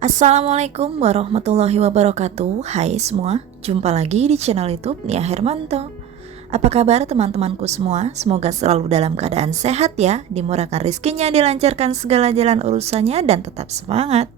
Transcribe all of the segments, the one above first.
Assalamualaikum warahmatullahi wabarakatuh. Hai semua, jumpa lagi di channel YouTube Nia Hermanto. Apa kabar teman-temanku semua? Semoga selalu dalam keadaan sehat ya, dimurahkan rizkinya, dilancarkan segala jalan urusannya, dan tetap semangat.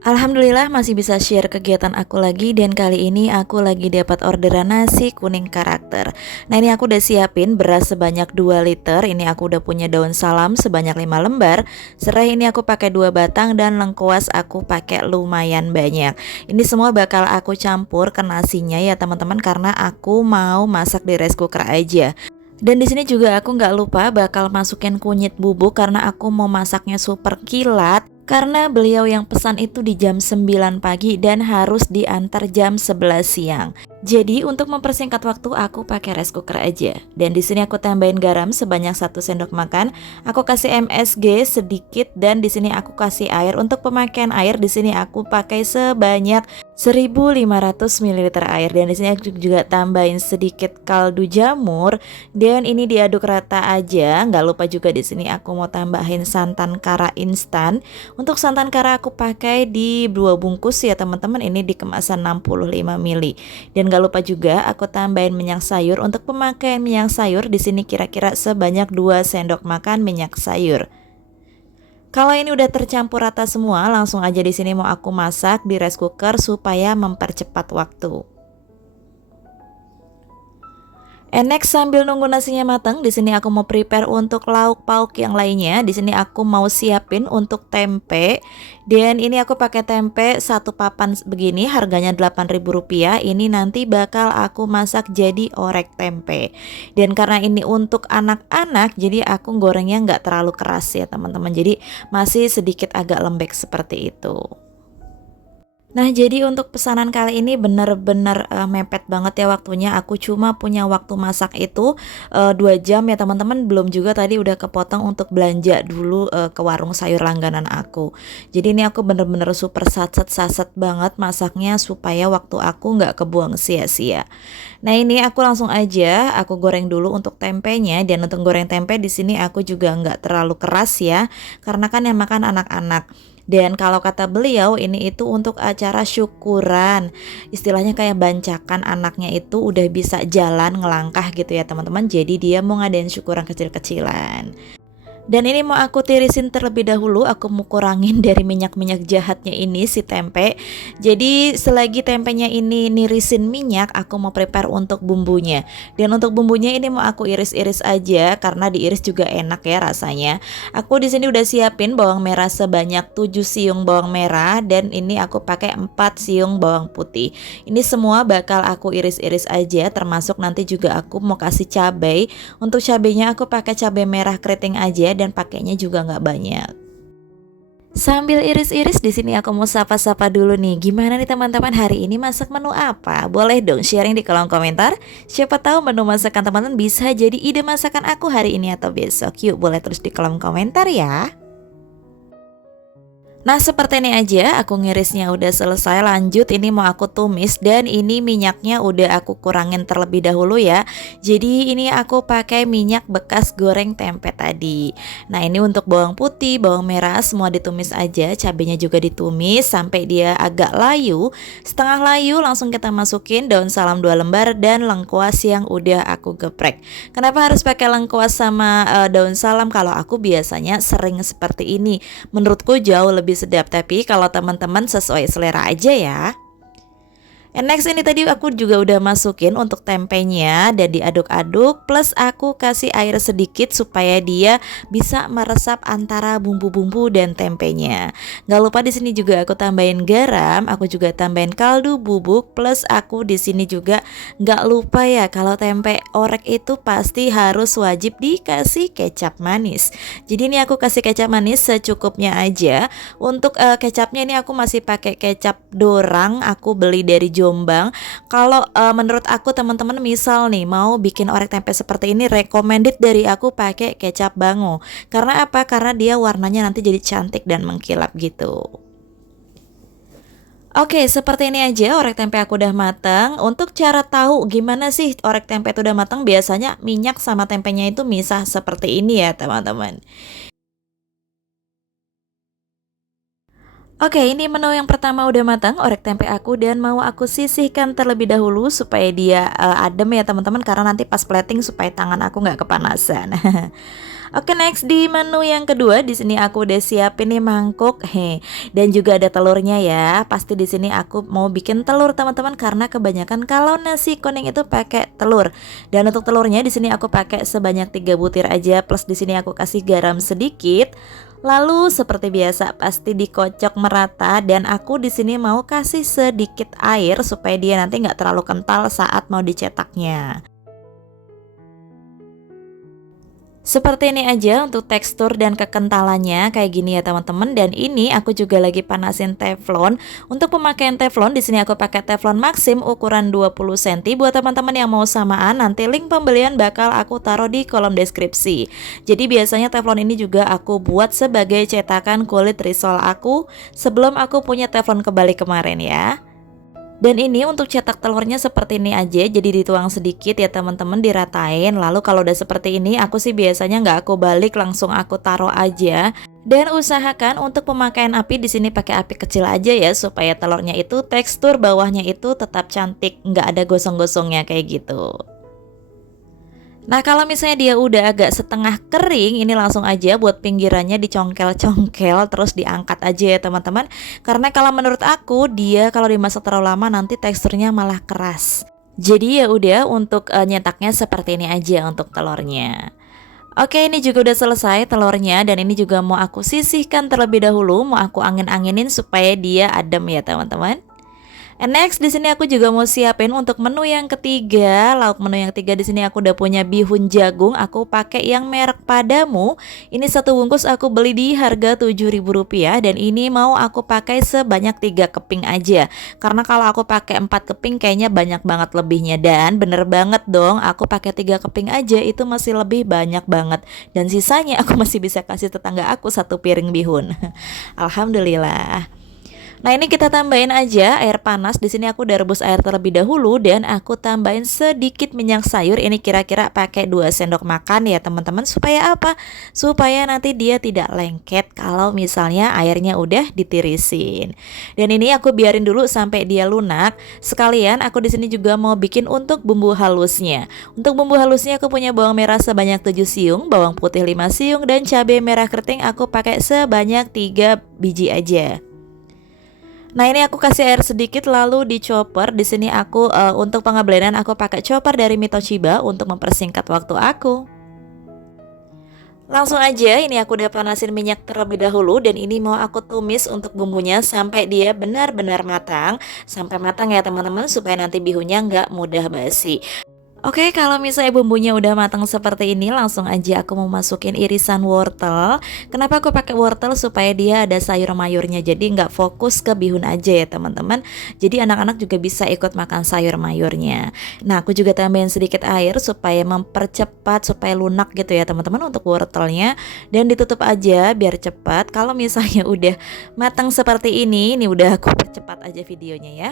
Alhamdulillah masih bisa share kegiatan aku lagi, dan kali ini aku lagi dapat orderan nasi kuning karakter. Nah, ini aku udah siapin beras sebanyak 2 liter. Ini aku udah punya daun salam sebanyak 5 lembar. Serai ini aku pakai 2 batang, dan lengkuas aku pakai lumayan banyak. Ini semua bakal aku campur ke nasinya ya teman-teman, karena aku mau masak di rice cooker aja. Dan di sini juga aku nggak lupa bakal masukin kunyit bubuk karena aku mau masaknya super kilat. Karena beliau yang pesan itu di jam 9 pagi dan harus diantar jam 11 siang. Jadi untuk mempersingkat waktu aku pakai rice cooker aja. Dan di sini aku tambahin garam sebanyak 1 sendok makan. Aku kasih MSG sedikit, dan di sini aku kasih air. Untuk pemakaian air di sini aku pakai sebanyak 1500 ml air, dan di sini aku juga tambahin sedikit kaldu jamur, dan ini diaduk rata aja. Nggak lupa juga di sini aku mau tambahin santan kara instan. Untuk santan kara aku pakai di 2 bungkus ya teman-teman, ini di kemasan 65 ml. Dan nggak lupa juga aku tambahin minyak sayur. Untuk pemakaian minyak sayur di sini kira-kira sebanyak 2 sendok makan minyak sayur. Kalau ini udah tercampur rata semua, langsung aja di sini mau aku masak di rice cooker supaya mempercepat waktu. And next, sambil nunggu nasinya matang, di sini aku mau prepare untuk lauk pauk yang lainnya. Di sini aku mau siapin untuk tempe. Dan ini aku pakai tempe 1 papan begini, harganya Rp8.000. Ini nanti bakal aku masak jadi orek tempe. Dan karena ini untuk anak-anak, jadi aku gorengnya nggak terlalu keras ya teman-teman. Jadi masih sedikit agak lembek seperti itu. Nah, jadi untuk pesanan kali ini bener-bener mepet banget ya waktunya. Aku cuma punya waktu masak itu 2 jam ya teman-teman. Belum juga tadi udah kepotong untuk belanja dulu ke warung sayur langganan aku. Jadi ini aku bener-bener super saset-saset banget masaknya supaya waktu aku nggak kebuang sia-sia. Nah, ini aku langsung aja aku goreng dulu untuk tempenya. Dan untuk goreng tempe di sini aku juga nggak terlalu keras ya, karena kan yang makan anak-anak. Dan kalau kata beliau ini itu untuk acara syukuran, istilahnya kayak bancakan anaknya itu udah bisa jalan ngelangkah gitu ya teman-teman. Jadi dia mau ngadain syukuran kecil-kecilan. Dan ini mau aku tirisin terlebih dahulu. Aku mau kurangin dari minyak-minyak jahatnya ini si tempe. Jadi selagi tempenya ini nirisin minyak, aku mau prepare untuk bumbunya. Dan untuk bumbunya ini mau aku iris-iris aja karena diiris juga enak ya rasanya. Aku di sini udah siapin bawang merah sebanyak 7 siung bawang merah, dan ini aku pakai 4 siung bawang putih. Ini semua bakal aku iris-iris aja, termasuk nanti juga aku mau kasih cabai. Untuk cabenya aku pakai cabai merah keriting aja, dan pakainya juga nggak banyak. Sambil iris-iris di sini aku mau sapa-sapa dulu nih. Gimana nih teman-teman, hari ini masak menu apa? Boleh dong sharing di kolom komentar. Siapa tahu menu masakan teman-teman bisa jadi ide masakan aku hari ini atau besok. Yuk boleh terus di kolom komentar ya. Nah, seperti ini aja, aku ngirisnya udah selesai. Lanjut, ini mau aku tumis, dan ini minyaknya udah aku kurangin terlebih dahulu ya. Jadi ini aku pakai minyak bekas goreng tempe tadi. Nah, ini untuk bawang putih, bawang merah semua ditumis aja. Cabenya juga ditumis sampai dia agak layu. Setengah layu langsung kita masukin daun salam 2 lembar dan lengkuas yang udah aku geprek. Kenapa harus pakai lengkuas sama daun salam? Kalau aku biasanya sering seperti ini. Menurutku jauh lebih sedap, tapi kalau teman-teman sesuai selera aja ya. And next, ini tadi aku juga udah masukin untuk tempenya dan diaduk-aduk, plus aku kasih air sedikit supaya dia bisa meresap antara bumbu-bumbu dan tempenya. Gak lupa di sini juga aku tambahin garam, aku juga tambahin kaldu bubuk, plus aku di sini juga gak lupa ya kalau tempe orek itu pasti harus wajib dikasih kecap manis. Jadi ini aku kasih kecap manis secukupnya aja. Untuk kecapnya ini aku masih pakai kecap dorang, aku beli dari Jombang. Kalau menurut aku teman-teman misal nih mau bikin orek tempe seperti ini, recommended dari aku pakai kecap Bango. Karena apa? Karena dia warnanya nanti jadi cantik dan mengkilap gitu. Oke, seperti ini aja orek tempe aku udah matang. Untuk cara tahu gimana sih orek tempe itu udah matang, biasanya minyak sama tempenya itu misah seperti ini ya teman-teman. Oke, ini menu yang pertama udah matang, orek tempe aku, dan mau aku sisihkan terlebih dahulu supaya dia adem ya teman-teman, karena nanti pas plating supaya tangan aku nggak kepanasan. Oke, next di menu yang kedua di sini aku udah siapin nih mangkuk, dan juga ada telurnya ya. Pasti di sini aku mau bikin telur teman-teman, karena kebanyakan kalau nasi kuning itu pakai telur. Dan untuk telurnya di sini aku pakai sebanyak 3 butir aja, plus di sini aku kasih garam sedikit. Lalu seperti biasa pasti dikocok merata, dan aku di sini mau kasih sedikit air supaya dia nanti nggak terlalu kental saat mau dicetaknya. Seperti ini aja untuk tekstur dan kekentalannya kayak gini ya teman-teman. Dan ini aku juga lagi panasin teflon. Untuk pemakaian teflon di sini aku pakai teflon Maxim ukuran 20 cm. Buat teman-teman yang mau samaan, nanti link pembelian bakal aku taruh di kolom deskripsi. Jadi biasanya teflon ini juga aku buat sebagai cetakan kulit risol aku sebelum aku punya teflon kebalik kemarin ya. Dan ini untuk cetak telurnya seperti ini aja, jadi dituang sedikit ya teman-teman, diratain. Lalu kalau udah seperti ini, aku sih biasanya nggak aku balik, langsung aku taruh aja. Dan usahakan untuk pemakaian api di sini pakai api kecil aja ya, supaya telurnya itu tekstur bawahnya itu tetap cantik, nggak ada gosong-gosongnya kayak gitu. Nah, kalau misalnya dia udah agak setengah kering, ini langsung aja buat pinggirannya dicongkel-congkel terus diangkat aja ya teman-teman. Karena kalau menurut aku dia kalau dimasak terlalu lama nanti teksturnya malah keras. Jadi ya udah untuk nyetaknya seperti ini aja untuk telurnya. Oke, ini juga udah selesai telurnya, dan ini juga mau aku sisihkan terlebih dahulu, mau aku angin-anginin supaya dia adem ya teman-teman. And next di sini aku juga mau siapin untuk menu yang ketiga. Lauk menu yang ketiga di sini aku udah punya bihun jagung. Aku pakai yang merek Padamu. Ini satu bungkus aku beli di harga Rp7.000, dan ini mau aku pakai sebanyak 3 keping aja. Karena kalau aku pakai 4 keping kayaknya banyak banget lebihnya, dan bener banget dong, aku pakai 3 keping aja itu masih lebih banyak banget. Dan sisanya aku masih bisa kasih tetangga aku 1 piring bihun. Alhamdulillah. Nah, ini kita tambahin aja air panas. Di sini aku udah rebus air terlebih dahulu, dan aku tambahin sedikit minyak sayur. Ini kira-kira pakai 2 sendok makan ya teman-teman. Supaya apa? Supaya nanti dia tidak lengket kalau misalnya airnya udah ditirisin. Dan ini aku biarin dulu sampai dia lunak. Sekalian aku di sini juga mau bikin untuk bumbu halusnya. Untuk bumbu halusnya aku punya bawang merah sebanyak 7 siung, bawang putih 5 siung, dan cabai merah keriting aku pakai sebanyak 3 biji aja. Nah, ini aku kasih air sedikit lalu di chopper. Di sini aku untuk pengeblendan aku pakai chopper dari Mitoshiba untuk mempersingkat waktu aku. Langsung aja ini aku udah panasin minyak terlebih dahulu, dan ini mau aku tumis untuk bumbunya sampai dia benar-benar matang. Sampai matang ya teman-teman, supaya nanti bihunnya nggak mudah basi. Oke, kalau misalnya bumbunya udah matang seperti ini, langsung aja aku mau masukin irisan wortel. Kenapa aku pakai wortel? Supaya dia ada sayur mayurnya, jadi nggak fokus ke bihun aja ya teman-teman. Jadi anak-anak juga bisa ikut makan sayur mayurnya. Nah, aku juga tambahin sedikit air supaya mempercepat, supaya lunak gitu ya teman-teman untuk wortelnya. Dan ditutup aja biar cepat. Kalau misalnya udah matang seperti ini udah aku percepat aja videonya ya.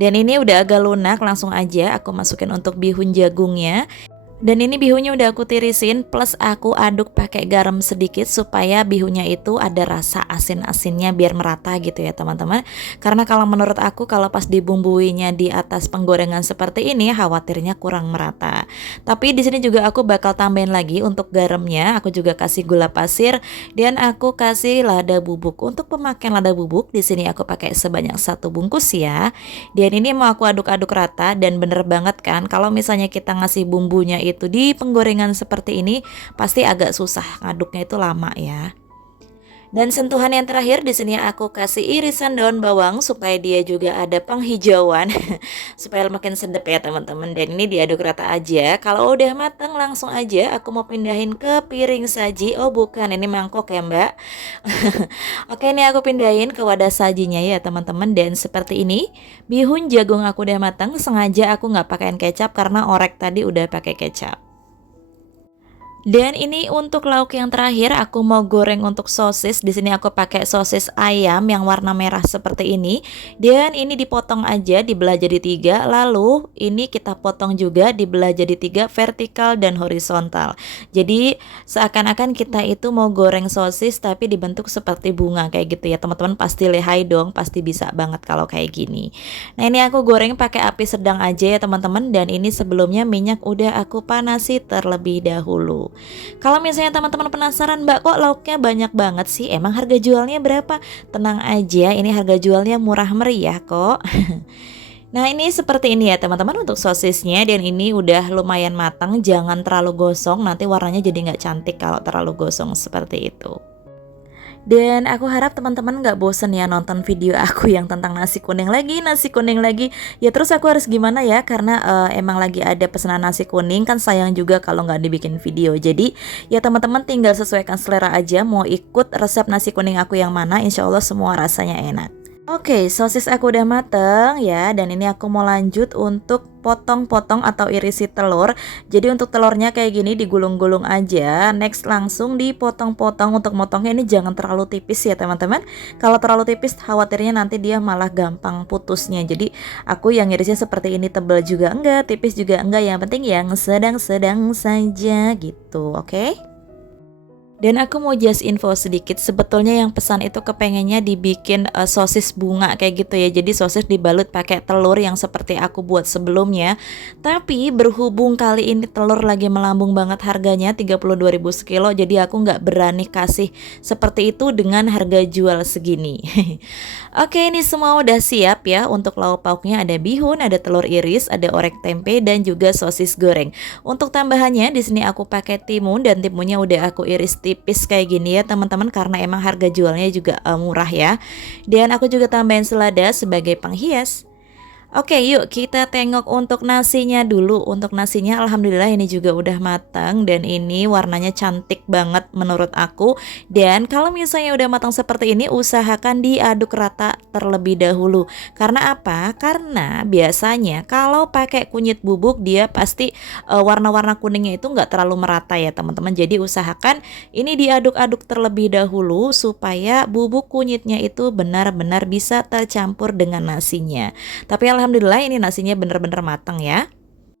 Dan ini udah agak lunak, langsung aja aku masukin untuk bihun jagungnya. Dan ini bihunnya udah aku tirisin, plus aku aduk pakai garam sedikit supaya bihunnya itu ada rasa asin-asinnya biar merata gitu ya teman-teman. Karena kalau menurut aku kalau pas dibumbuinya di atas penggorengan seperti ini khawatirnya kurang merata. Tapi di sini juga aku bakal tambahin lagi untuk garamnya, aku juga kasih gula pasir, dan aku kasih lada bubuk. Untuk pemakaian lada bubuk di sini aku pakai sebanyak 1 bungkus ya. Dan ini mau aku aduk-aduk rata, dan bener banget kan kalau misalnya kita ngasih bumbunya itu di penggorengan seperti ini pasti agak susah ngaduknya, itu lama ya. Dan sentuhan yang terakhir di sini aku kasih irisan daun bawang supaya dia juga ada penghijauan supaya makin sedap ya teman-teman. Dan ini diaduk rata aja. Kalau udah matang langsung aja aku mau pindahin ke piring saji. Oh bukan, ini mangkok ya Mbak. Oke, ini aku pindahin ke wadah sajinya ya teman-teman. Dan seperti ini bihun jagung aku udah matang. Sengaja aku nggak pakaiin kecap karena orek tadi udah pakai kecap. Dan ini untuk lauk yang terakhir aku mau goreng untuk sosis. Di sini aku pakai sosis ayam yang warna merah seperti ini. Dan ini dipotong aja, dibelah jadi 3. Lalu ini kita potong juga, dibelah jadi 3 vertikal dan horizontal. Jadi seakan-akan kita itu mau goreng sosis tapi dibentuk seperti bunga kayak gitu ya teman-teman. Pasti lihai dong, pasti bisa banget kalau kayak gini. Nah ini aku goreng pakai api sedang aja ya teman-teman. Dan ini sebelumnya minyak udah aku panasi terlebih dahulu. Kalau misalnya teman-teman penasaran, Mbak kok lauknya banyak banget sih? Emang harga jualnya berapa? Tenang aja, ini harga jualnya murah meriah kok. Nah ini seperti ini ya teman-teman untuk sosisnya. Dan ini udah lumayan matang, jangan terlalu gosong, nanti warnanya jadi nggak cantik kalau terlalu gosong seperti itu. Dan aku harap teman-teman gak bosen ya nonton video aku yang tentang nasi kuning lagi. Ya terus aku harus gimana ya, karena emang lagi ada pesanan nasi kuning, kan sayang juga kalau nggak dibikin video. Jadi ya teman-teman tinggal sesuaikan selera aja, mau ikut resep nasi kuning aku yang mana, insya Allah semua rasanya enak. Oke, sosis aku udah mateng ya, dan ini aku mau lanjut untuk potong-potong atau irisi telur. Jadi untuk telurnya kayak gini digulung-gulung aja. Next langsung dipotong-potong. Untuk motongnya ini jangan terlalu tipis ya teman-teman. Kalau terlalu tipis khawatirnya nanti dia malah gampang putusnya. Jadi aku yang irisnya seperti ini, tebal juga enggak, tipis juga enggak. Yang penting yang sedang-sedang saja gitu, oke? Dan aku mau just info sedikit, sebetulnya yang pesan itu kepengennya dibikin sosis bunga kayak gitu ya. Jadi sosis dibalut pakai telur yang seperti aku buat sebelumnya. Tapi berhubung kali ini telur lagi melambung banget harganya 32.000 sekilo, jadi aku nggak berani kasih seperti itu dengan harga jual segini. Oke, ini semua udah siap ya. Untuk lauk pauknya ada bihun, ada telur iris, ada orek tempe, dan juga sosis goreng. Untuk tambahannya di sini aku pakai timun, dan timunnya udah aku iris tipis kayak gini ya teman-teman, karena emang harga jualnya juga murah ya. Dan aku juga tambahin selada sebagai penghias. Oke, yuk kita tengok untuk nasinya dulu. Untuk nasinya alhamdulillah ini juga udah matang, dan ini warnanya cantik banget menurut aku. Dan kalau misalnya udah matang seperti ini, usahakan diaduk rata terlebih dahulu. Karena apa? Karena biasanya kalau pakai kunyit bubuk dia pasti warna-warna kuningnya itu nggak terlalu merata ya teman-teman. Jadi usahakan ini diaduk-aduk terlebih dahulu supaya bubuk kunyitnya itu benar-benar bisa tercampur dengan nasinya. Tapi alhamdulillah ini nasinya bener-bener matang ya.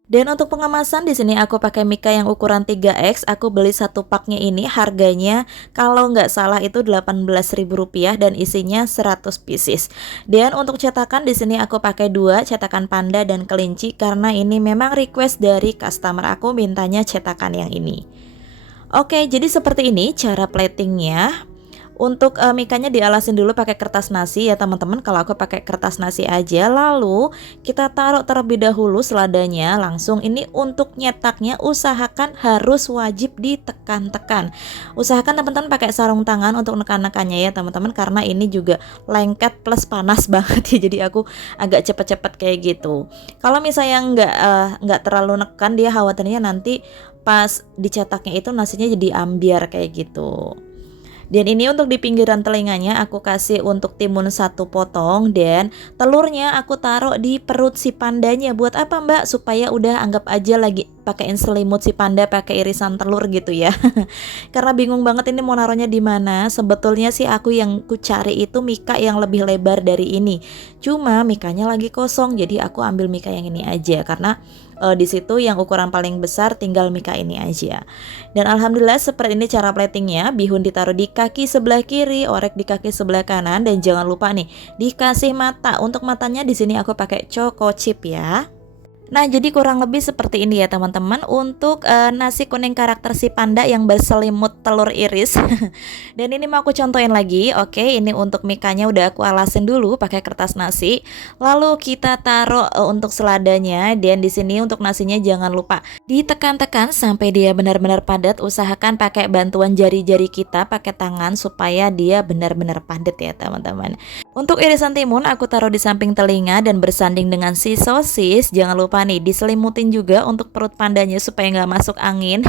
Dan untuk pengemasan di sini aku pakai mika yang ukuran 3X. Aku beli satu paknya ini harganya kalau nggak salah itu Rp18.000 dan isinya 100 pieces. Dan untuk cetakan di sini aku pakai 2, cetakan panda dan kelinci, karena ini memang request dari customer, aku mintanya cetakan yang ini. Oke, jadi seperti ini cara platingnya. Untuk mikanya dialasin dulu pakai kertas nasi ya teman-teman. Kalau aku pakai kertas nasi aja. Lalu kita taruh terlebih dahulu seladanya. Langsung ini untuk nyetaknya usahakan harus wajib ditekan-tekan. Usahakan teman-teman pakai sarung tangan untuk nekan-nekannya ya teman-teman, karena ini juga lengket plus panas banget ya. Jadi aku agak cepet-cepet kayak gitu. Kalau misalnya nggak terlalu nekan, dia khawatirnya nanti pas dicetaknya itu nasinya jadi ambiar kayak gitu. Dan ini untuk di pinggiran telinganya aku kasih untuk timun 1 potong, dan telurnya aku taruh di perut si pandanya. Buat apa Mbak? Supaya udah anggap aja lagi pakein selimut si panda pakai irisan telur gitu ya. Karena bingung banget ini mau naruhnya di mana. Sebetulnya sih aku yang ku cari itu mika yang lebih lebar dari ini. Cuma mikanya lagi kosong, jadi aku ambil mika yang ini aja, karena di situ yang ukuran paling besar tinggal mika ini aja. Dan alhamdulillah seperti ini cara platingnya. Bihun ditaruh di kaki sebelah kiri, orek di kaki sebelah kanan, dan jangan lupa nih dikasih mata. Untuk matanya di sini aku pakai choco chip ya. Nah jadi kurang lebih seperti ini ya teman-teman untuk nasi kuning karakter si panda yang berselimut telur iris. Dan ini mau aku contohin lagi. Oke, ini untuk mikanya udah aku alasin dulu pakai kertas nasi. Lalu kita taruh untuk seladanya, dan di sini untuk nasinya jangan lupa ditekan-tekan sampai dia benar-benar padat. Usahakan pakai bantuan jari-jari kita, pakai tangan supaya dia benar-benar padat ya teman-teman. Untuk irisan timun aku taruh di samping telinga dan bersanding dengan si sosis. Jangan lupa nih diselimutin juga untuk perut pandanya supaya nggak masuk angin.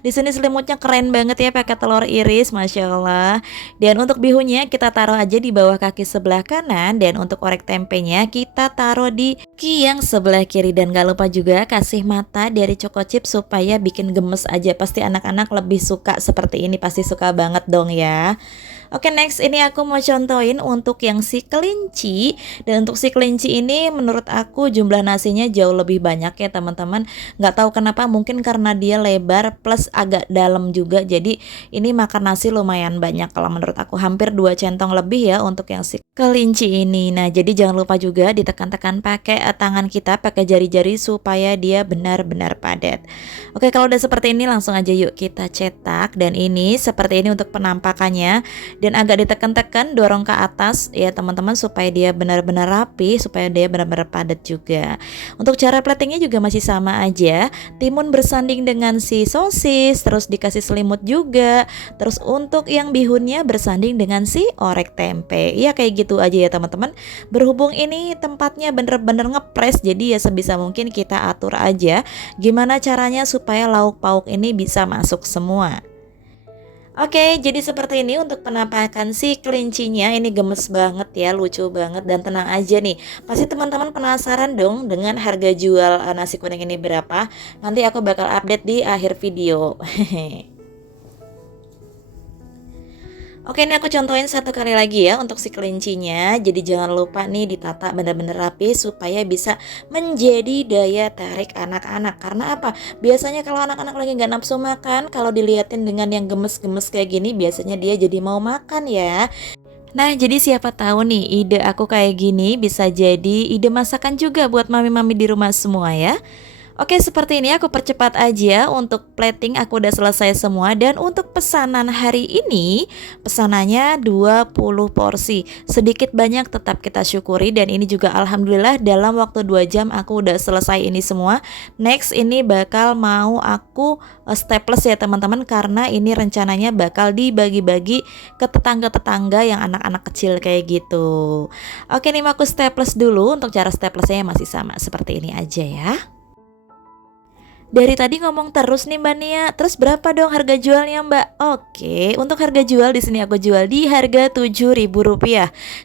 Di sini selimutnya keren banget ya pakai telur iris, masya Allah. Dan untuk bihunnya kita taruh aja di bawah kaki sebelah kanan, dan untuk orek tempenya kita taruh di Ki yang sebelah kiri dan gak lupa juga kasih mata dari Choco Chip supaya bikin gemes aja. Pasti anak-anak lebih suka seperti ini, pasti suka banget dong ya. Oke, next ini aku mau contohin untuk yang si kelinci. Dan untuk si kelinci ini menurut aku jumlah nasinya jauh lebih banyak ya teman-teman. Nggak tahu kenapa, mungkin karena dia lebar plus agak dalam juga. Jadi ini makan nasi lumayan banyak kalau menurut aku, hampir 2 centong lebih ya untuk yang si kelinci ini. Nah, jadi jangan lupa juga ditekan-tekan pakai tangan kita, pakai jari-jari supaya dia benar-benar padat. Oke, kalau udah seperti ini langsung aja yuk kita cetak. Dan ini seperti ini untuk penampakannya. Dan agak ditekan-tekan, dorong ke atas ya teman-teman supaya dia benar-benar rapi, supaya dia benar-benar padat juga. Untuk cara platingnya juga masih sama aja. Timun bersanding dengan si sosis, terus dikasih selimut juga. Terus untuk yang bihunnya bersanding dengan si orek tempe. Ya kayak gitu aja ya teman-teman. Berhubung ini tempatnya bener-bener ngepres, jadi ya sebisa mungkin kita atur aja gimana caranya supaya lauk pauk ini bisa masuk semua. Oke, jadi seperti ini untuk penampakan si kelincinya. Ini gemes banget ya, lucu banget, dan tenang aja nih. Pasti teman-teman penasaran dong dengan harga jual nasi kuning ini berapa. Nanti aku bakal update di akhir video. Oke, ini aku contohin satu kali lagi ya untuk si kelincinya. Jadi jangan lupa nih ditata bener-bener rapi supaya bisa menjadi daya tarik anak-anak. Karena apa? Biasanya kalau anak-anak lagi nggak nafsu makan, kalau diliatin dengan yang gemes-gemes kayak gini, biasanya dia jadi mau makan ya. Nah, jadi siapa tahu nih ide aku kayak gini bisa jadi ide masakan juga buat mami-mami di rumah semua ya. Oke, seperti ini aku percepat aja. Untuk plating aku udah selesai semua. Dan untuk pesanan hari ini, pesanannya 20 porsi. Sedikit banyak tetap kita syukuri. Dan ini juga alhamdulillah dalam waktu 2 jam aku udah selesai ini semua. Next ini bakal mau aku staples ya teman-teman, karena ini rencananya bakal dibagi-bagi ke tetangga-tetangga yang anak-anak kecil kayak gitu. Oke, ini mau aku staples dulu. Untuk cara staplesnya masih sama seperti ini aja ya. Dari tadi ngomong terus nih Mbak Nia. Terus berapa dong harga jualnya Mbak? Oke, untuk harga jual di sini aku jual di harga Rp7.000.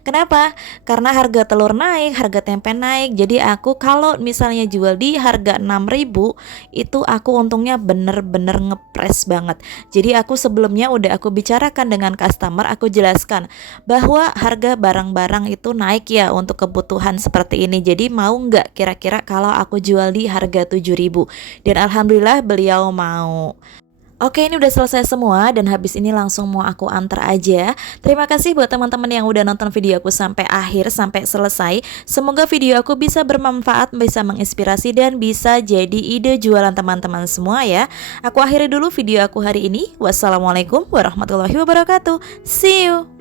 Kenapa? Karena harga telur naik, harga tempe naik. Jadi aku kalau misalnya jual di harga 6.000, itu aku untungnya bener-bener ngepres banget. Jadi aku sebelumnya udah aku bicarakan dengan customer, aku jelaskan bahwa harga barang-barang itu naik ya untuk kebutuhan seperti ini. Jadi mau nggak kira-kira kalau aku jual di harga 7.000? Dan alhamdulillah beliau mau. Oke, ini udah selesai semua dan habis ini langsung mau aku antar aja. Terima kasih buat teman-teman yang udah nonton video aku sampai akhir, sampai selesai. Semoga video aku bisa bermanfaat, bisa menginspirasi, dan bisa jadi ide jualan teman-teman semua ya. Aku akhiri dulu video aku hari ini. Wassalamualaikum warahmatullahi wabarakatuh. See you.